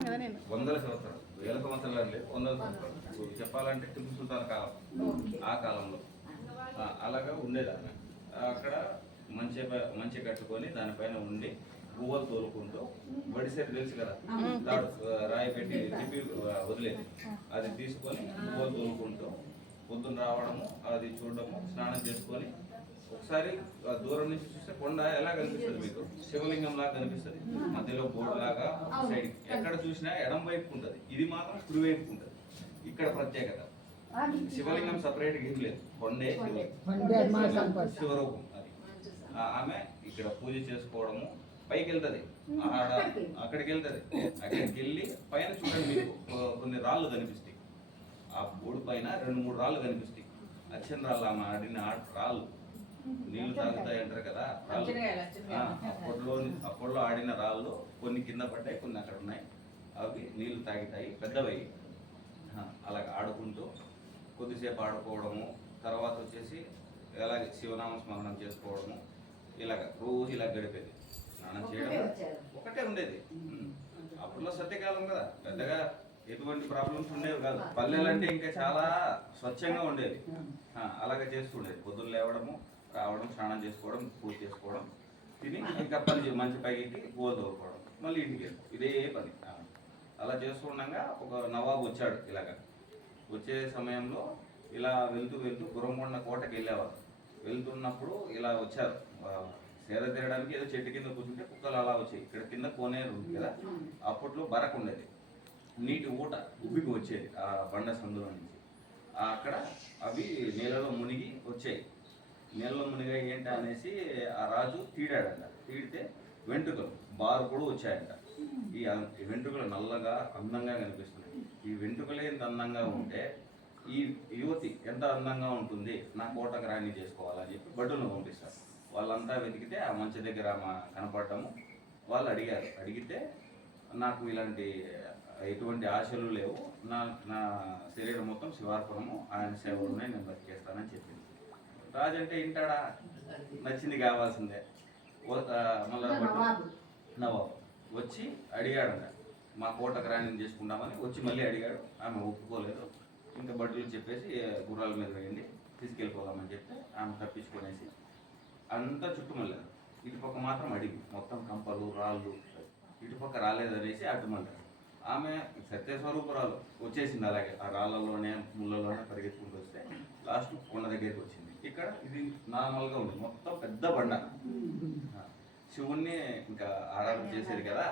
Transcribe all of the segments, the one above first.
వందల సంవత్సరాలు. వేల సంవత్సరాలు లేదు వందల సంవత్సరాలు. చెప్పాలంటే టిప్పు సుల్తాన్ కాలం. ఆ కాలంలో. అలాగా ఉండేది ఆమె అక్కడ మంచి మంచి కట్టుకొని దానిపైన ఉండి పువ్వులు తోలుకుంటూ వడిసేరు తెలుసు కదా? రాయి పెట్టి తిప్పి వదిలేది. అది తీసుకొని పువ్వులు తోలుకుంటూ పొద్దున రావడము అది చూడడము స్నానం చేసుకొని ఒకసారి ఆ దూరం నుంచి చూస్తే కొండ ఎలా కనిపిస్తుంది మీకు? శివలింగం లాగా కనిపిస్తుంది. మధ్యలో బోర్డు లాగా సైడ్. ఎక్కడ చూసినా ఎడం వైపు ఉంటుంది. ఇది మాత్రం కుడి వైపు ఉంటుంది. ఇక్కడ ప్రత్యేకత. శివలింగం సపరేట్ ఏం లేదు. కొండే. శివరూపం అది. ఆ, ఆమె ఇక్కడ పూజ చేసుకోవడము పైకి వెళ్తది ఆడ అక్కడికి. వెళ్తది. అక్కడికి వెళ్ళి పైన చూడండి మీకు కొన్ని రాళ్ళు కనిపిస్తాయి. ఆ బోర్డు పైన రెండు మూడు రాళ్ళు కనిపిస్తాయి. అచ్చన్ రాళ్ళు ఆమె ఆడిన ఆ- రాళ్ళు. నీళ్ళు తాగుతాయి అంటారు కదా రాళ్ళు. అప్పట్లో అప్పట్లో ఆడిన రాళ్ళు కొన్ని కింద పడ్డాయి కొన్ని అక్కడ ఉన్నాయి. అవి నీళ్ళు తాగుతాయి పెద్దవి. అలాగ ఆడుకుంటూ కొద్దిసేపు ఆడుకోవడము తర్వాత వచ్చేసి అలాగే శివనామ స్మరణం చేసుకోవడము ఇలాగ రోజు ఇలా గడిపేది. స్నానం చేయడం ఒకటే ఉండేది. అప్పట్లో సత్యకాలం కదా పెద్దగా ఎటువంటి ప్రాబ్లమ్స్ ఉండేవి కాదు. పల్లెలంటే ఇంకా చాలా స్వచ్ఛంగా ఉండేది. అలాగే చేస్తుండేది. పొద్దున్న లేవడము రావడం స్నానం చేసుకోవడం పూజ చేసుకోవడం తిని ఇంకా పని మంచి పైకి గోలు తోలుకోవడం మళ్ళీ ఇంటికి. ఇదే పని. అలా చేస్తుండగా ఒక నవాబు వచ్చాడు ఇలాగ. వచ్చే సమయంలో ఇలా వెళ్తూ వెళ్తూ గుర్రంకొండ కోటకి వెళ్ళేవారు. వెళ్తున్నప్పుడు ఇలా వచ్చారు. సేద తీరడానికి ఏదో చెట్టు కింద కూర్చుంటే కుక్కలు అలా వచ్చాయి. ఇక్కడ కింద కోనేరు ఉంది కదా. అప్పట్లో బరకు ఉండేది. నీటి ఊట ఉబ్బికి వచ్చేది ఆ బండ సందులో నుంచి. అక్కడ అవి నీళ్ళలో మునిగి వచ్చాయి. నీళ్ళలో మునిగాయి ఏంటి అనేసి ఆ రాజు తీడాడంట తీడితే వెంట్రుకలు బారు కూడా వచ్చాయంట. ఈ వెంట్రుకలు నల్లగా అందంగా కనిపిస్తున్నాయి. ఈ వెంట్రుకలే ఇంత అందంగా ఉంటే ఈ యువతి ఎంత అందంగా ఉంటుంది నా కోటకు రాణి చేసుకోవాలని చెప్పి బడ్డును పంపిస్తారు. వాళ్ళంతా వెతికితే ఆ మంచి దగ్గర కనపడటము వాళ్ళు అడిగారు. అడిగితే నాకు ఇలాంటి ఎటువంటి ఆశలు లేవు. నా నా శరీరం మొత్తం శివార్పణము ఆయన సేవలునే నేను బతికేస్తానని చెప్పింది. రాజు అంటే ఇంటాడా నచ్చింది కావాల్సిందే. మళ్ళా నవాబు. వచ్చి అడిగాడంట మా కోటకు రాణిని చేసుకుంటామని వచ్చి మళ్ళీ అడిగాడు ఆమె ఒప్పుకోలేదు. ఇంకా బట్టలు చెప్పేసి గుర్రాల మీద వేయండి తీసుకెళ్ళిపోదామని చెప్తే ఆమె తప్పించుకునేసి అంతా చుట్టుమల్లారు. ఇటుపక్క మాత్రం అడిగి మొత్తం కంపలు రాళ్ళు ఇటుపక్క రాలేదనేసి అడ్డుమల్లారు. ఆమె సత్యస్వరూపురాలు వచ్చేసింది అలాగే ఆ రాళ్ళలోనే ముళ్ళలోనే పరిగెత్తుకుంటూ వస్తే లాస్ట్ కొండ దగ్గరికి వచ్చింది. ఇక్కడ ఇది నార్మల్గా ఉంది మొత్తం పెద్ద బండ. శివుణ్ణి ఇంకా ఆరాధన చేసేది కదా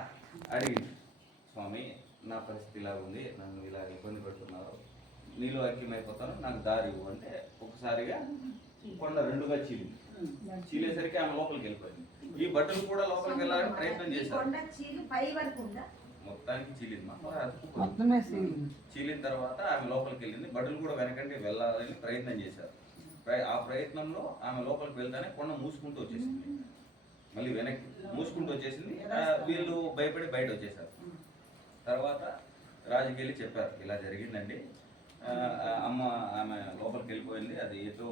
అడిగింది స్వామి నా పరిస్థితి ఇలా ఉంది నన్ను ఇలా ఇబ్బంది పెడుతున్నారు నీలో ఐక్యమైపోతాను నాకు దారి ఇవ్వు. అంటే ఒకసారిగా కొండ రెండుగా చీలింది. చీలేసరికి ఆమె లోపలికి వెళ్ళిపోయింది. ఈ బట్టలు కూడా లోపలికి వెళ్ళాలని ప్రయత్నం చేశారు. మొత్తానికి చీలింది. మొత్తమే చీలిన తర్వాత ఆమె లోపలికి వెళ్ళింది. బట్టలు కూడా వెనకంటే వెళ్ళాలని ప్రయత్నం చేశారు. ఆ ప్రయత్నంలో ఆమె లోపలికి వెళ్తానే కొండ మూసుకుంటూ వచ్చేసింది. మళ్ళీ వెనక్కి మూసుకుంటూ వచ్చేసింది. వీళ్ళు భయపడి బయట వచ్చేసారు. తర్వాత రాజుకి వెళ్ళి చెప్పారు ఇలా జరిగిందండి. అమ్మ ఆమె లోపలికి వెళ్ళిపోయింది. అది ఏదో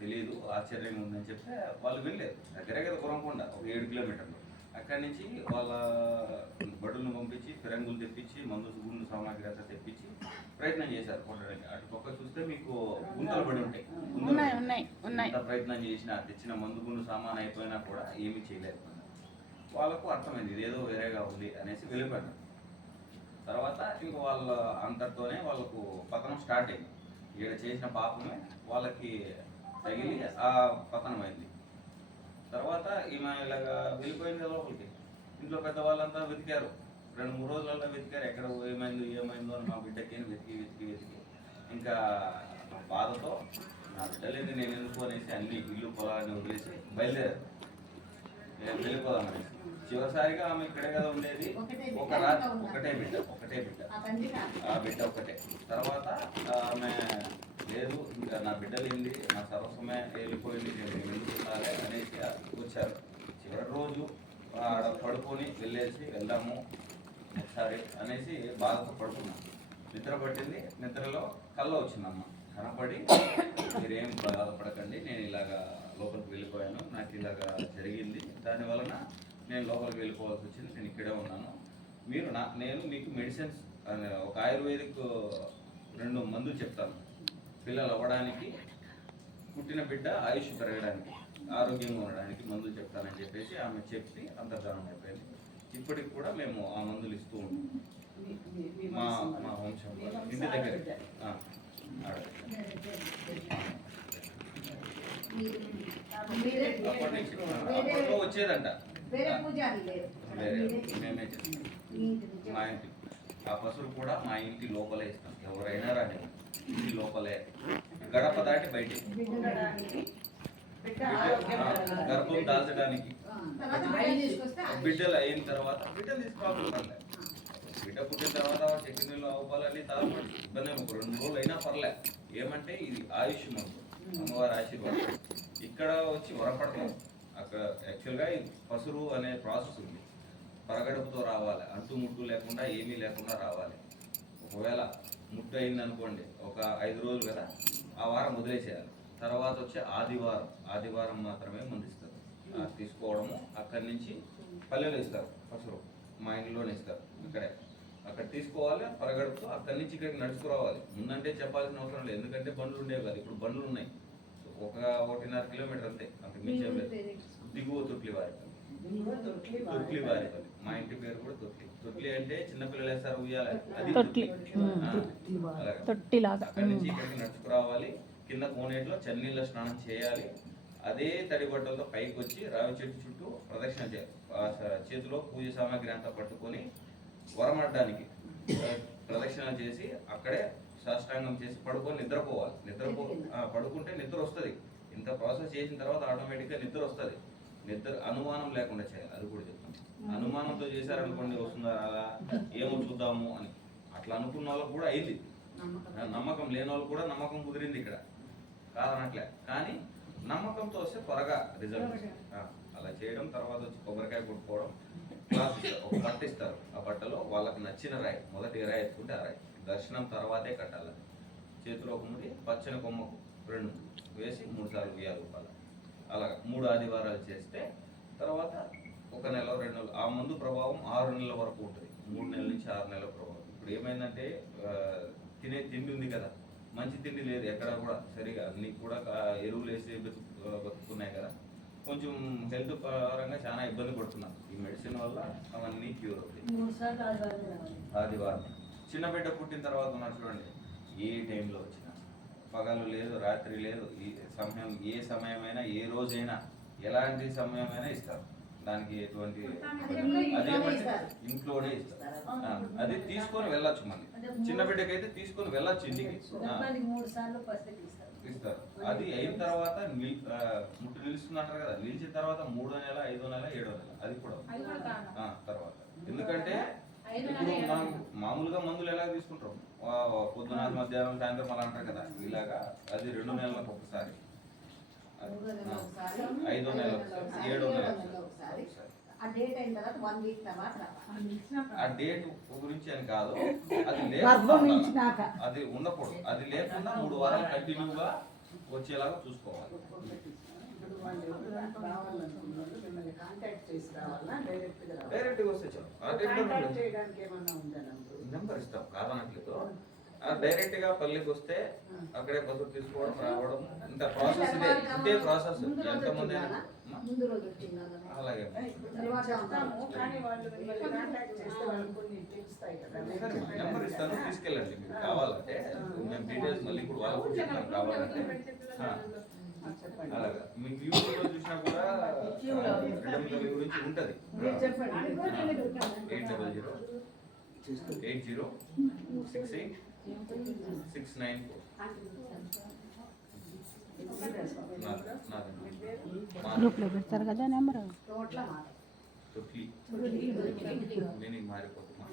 తెలియదు ఆశ్చర్యంగా ఉందని చెప్తే వాళ్ళు వినలేదు. దగ్గరే కదా కురంకొండ ఒక ఏడు కిలోమీటర్లు. అక్కడి నుంచి వాళ్ళ బడులను పంపించి ఫిరంగులు తెప్పించి మందు గుండు సామాగ్రి అంతా తెప్పించి ప్రయత్నం చేశారు కొట్టడానికి. అటు పక్క చూస్తే మీకు గుంతలు పడి ఉంటాయి. ఎంత ప్రయత్నం చేసినా తెచ్చిన మందు గుండు సామాన్ అయిపోయినా కూడా ఏమీ చేయలేదు. వాళ్ళకు అర్థమైంది ఇదేదో వేరేగా ఉంది అనేసి వెళ్ళిపోయారు. తర్వాత ఇంక వాళ్ళ అంతటితోనే వాళ్ళకు పతనం స్టార్ట్ అయింది. ఈడ చేసిన పాపమే వాళ్ళకి తగిలి ఆ పతనం అయింది. తర్వాత ఈమె ఇలాగా వెళ్ళిపోయింది లోపలికి. ఇంట్లో పెద్దవాళ్ళంతా వెతికారు. రెండు మూడు రోజులలో వెతికారు. ఎక్కడ ఏమైందో ఏమైందో అని మా బిడ్డకి అని వెతికి వెతికి వెతికి. ఇంకా బాధతో నా బిడ్డలేదు నేను ఎందుకు అనేసి అన్ని ఇల్లు పొలాన్ని వదిలేసి బయలుదేరారు. వెళ్ళిపోదాం అనేసి. చివరిసారిగా ఆమె ఇక్కడే కదా ఉండేది. ఒక రాత్రి ఒకటే బిడ్డ ఒకటే బిడ్డ. ఆ బిడ్డ ఒకటే. తర్వాత ఆమె లేదు ఇంకా నా బిడ్డలింది నా సర్వస్వమే వెళ్ళిపోయింది నేను ఎందుకు ఉండాలి అనేసి వచ్చారు. చివరి రోజు ఆడ పడుకొని వెళ్ళేసి వెళ్దాము ఒకసారి అనేసి బాధతో పడుకున్నాను నిద్ర పట్టింది. నిద్రలో కళ్ళ వచ్చిందమ్మ. కనపడి మీరేం బాధపడకండి నేను ఇలాగా లోపలికి వెళ్ళిపోయాను. నాకు ఇలాగా జరిగింది. దాని వలన నేను లోపలికి వెళ్ళిపోవాల్సి వచ్చింది. నేను ఇక్కడే ఉన్నాను. మీరు నా నేను మీకు మెడిసిన్స్ అనే ఒక ఆయుర్వేదిక్ రెండు మందులు చెప్తాను. పిల్లలు అవ్వడానికి పుట్టిన బిడ్డ ఆయుష్ పెరగడానికి ఆరోగ్యంగా ఉండడానికి మందులు చెప్తానని చెప్పేసి ఆమె చెప్పి అంతర్ధానం అయిపోయింది. ఇప్పటికి కూడా మేము ఆ మందులు ఇస్తూ ఉంటాం. మీ- మీ- మీ ఇంటి వంశం దగ్గర. అప్పట్లో వచ్చేదంట. వేరే పూజారి లేరు. వేరే మీరే మేమే చేస్తాం. మీ ఇంటి ఆ పశువులు కూడా మా ఇంటి లోపలే ఇస్తాం. ఎవరైనా రాని ఇంటి లోపలే గడప దాటి కలగాలి. గర్భం దాల్చడానికి. బిడ్డలు అయిన తర్వాత బిడ్డలు తీసుకోవాలి బిడ్డ పుట్టిన తర్వాత చెక్కి నీళ్ళు అవ్వాలని తాగబడి ఇబ్బంది ఒక రెండు రోజులు అయినా పర్లే. ఏమంటే ఇది ఆయుష్ మందు అమ్మవారి ఆశీర్వాదం. ఇక్కడ వచ్చి వరపడతాం. అక్కడ యాక్చువల్గా ఈ పసురు అనే ప్రాసెస్ ఉంది. పరగడుపుతో రావాలి. అంటు ముట్టు లేకుండా ఏమీ లేకుండా రావాలి. ఒకవేళ ముట్టు అయింది అనుకోండి ఒక ఐదు రోజులు కదా ఆ వారం వదిలేసేయాలి. తర్వాత వచ్చే ఆదివారం ఆదివారం మాత్రమే మందిస్తారు. తీసుకోవడము అక్కడి నుంచి పల్లెలు ఇస్తారు పసురు. మా ఇంట్లోనే ఇస్తారు ఇక్కడే. అక్కడ తీసుకోవాలి పరగడుపుతో అక్కడి నుంచి ఇక్కడికి నడుచుకురావాలి. ముందంటే చెప్పాల్సిన అవసరం లేదు. ఎందుకంటే బండ్లు ఉండేవి కదా ఇప్పుడు బండ్లు ఉన్నాయి. ఒక ఒకటిన్నర కిలోమీటర్ అంతే మీ మించి? దిగువ తుట్లి వారి తొట్లి. వారి. మా ఇంటి పేరు కూడా తొట్లి. తొట్లి అంటే చిన్నపిల్లలు వేస్తారు ఉయ్యాలి. అది తొట్లి. తొట్టిలాగా. అక్కడి నుంచి ఇక్కడికి నడుచుకురావాలి కింద కోనేటిలో చన్నీళ్ళ స్నానం చేయాలి. అదే తడి బట్టలతో పైకి వచ్చి రావి చెట్టు చుట్టూ ప్రదక్షిణ చేయాలి ఆ స- చేతిలో పూజ సామాగ్రి అంతా పట్టుకొని వరమడ్డానికి ప్రదక్షిణ చేసి అక్కడే సాష్టాంగం చేసి పడుకొని నిద్రపోవాలి. నిద్రపో పడుకుంటే నిద్ర వస్తుంది. ఇంత ప్రాసెస్ చేసిన తర్వాత ఆటోమేటిక్గా నిద్ర వస్తుంది. నిద్ర అనుమానం లేకుండా చేయాలి. అది కూడా చెప్తాను. అనుమానంతో చేశారనుకోండి వస్తుందా అలా ఏమో చూద్దాము అని. అట్లా అనుకున్న వాళ్ళకి కూడా అయింది. నమ్మకం. లేని వాళ్ళు కూడా నమ్మకం కుదిరింది ఇక్కడ. కాదనట్లే. కానీ నమ్మకంతో వస్తే త్వరగా రిజల్ట్ అలా చేయడం తర్వాత వచ్చి కొబ్బరికాయ కొట్టుకోవడం ఇస్తారు. ఒక బట్ట ఇస్తారు. ఆ బట్టలో వాళ్ళకి నచ్చిన రాయి. మొదటి రాయి ఎత్తుకుంటే ఆ రాయి. దర్శనం తర్వాతే కట్టాలి. చేతిలో ఒక ముడి పచ్చని కొమ్మకు రెండు వేసి మూడు సార్లు వేయాలి రూపాయలు అలాగా మూడు ఆదివారాలు చేస్తే తర్వాత ఒక నెల రెండు నెలలు ఆ మందు ప్రభావం ఆరు నెలల వరకు ఉంటుంది. మూడు నెలల నుంచి ఆరు నెలల ప్రభావం. ఇప్పుడు ఏమైందంటే తినే తిండి ఉంది కదా మంచి తిండి లేదు ఎక్కడ కూడా సరిగా అన్ని కూడా ఎరువులు వేసి బతుకు బతుకుతున్నాయి కదా. కొంచెం హెల్త్ పరంగా చాలా ఇబ్బంది పడుతున్నాం. ఈ మెడిసిన్ వల్ల అవన్నీ క్యూర్ అవుతాయి. ఆదివారం. చిన్న బిడ్డ పుట్టిన తర్వాత ఉన్నారు చూడండి. ఏ టైంలో వచ్చినా. పగలు లేదు రాత్రి లేదు ఈ సమయం ఏ సమయమైనా ఏ రోజైనా ఎలాంటి సమయమైనా ఇస్తారు. దానికి ఎటువంటి అది ఇంట్లోనే ఇస్తారు. అది తీసుకొని వెళ్ళొచ్చు మళ్ళీ. చిన్న బిడ్డకైతే తీసుకొని వెళ్ళొచ్చు ఇంటికి. ఇస్తారు. అది అయిన తర్వాత ముట్టు నిలుస్తుందంటారు కదా. నిలిచిన తర్వాత మూడో నెల ఐదో నెల ఏడో నెల. అది కూడా తర్వాత. ఎందుకంటే ఇప్పుడు మనం మామూలుగా మందులు ఎలా తీసుకుంటాం పొద్దున మధ్యాహ్నం సాయంత్రం అలా అంటారు కదా ఇలాగా అది రెండు నెలలకు ఒకసారి ఐదో నెల ఒకసారి ఏడో నెల ఒకసారి. ఆ డేట్ అయిన తర్వాత వన్ వీక్ తర్వాత రావాలి. ఆ డేట్ గురించి అని కాదు అది లేకుండా. అది ఉండకూడదు అది లేకుండా మూడు వారాలు కంటిన్యూగా వచ్చేలాగా చూసుకోవాలి వాళ్ళు వాళ్ళు చేసి రావాలా? డైరెక్ట్గా? డైరెక్ట్గా వస్తే చాలు. ఆ కాంటాక్ట్ టైంలో చేయడానికి ఏమన్నా ఉందా నంబరు? ఇస్తాం కాదనట్లేదు ఆ. డైరెక్ట్గా పల్లికి వస్తే అక్కడే పసుపు తీసుకోవడం రావడం ఇంత ప్రాసెస్ ఇదే ఇదే ప్రాసెస్ ఎంతమంది? అలాగే. వాళ్ళు వాళ్ళు. నెంబర్ ఇస్తాను తీసుకెళ్ళండి మీకు కావాలంటే మేము డీటెయిల్స్ మళ్ళీ ఇప్పుడు చెప్తాను కావాలంటే. అలాగా మీకు యూట్యూబ్లో చూసినా కూడా ఫ్రీడమ్ తల్లి గురించి ఉంటుంది. మీరు చెప్పండి. Eight double zero. Eight zero. Six eight. Six nine four. నాది. గ్రూప్లో పెడతారు కదా నెంబర్. నేను మారిపోతున్నా.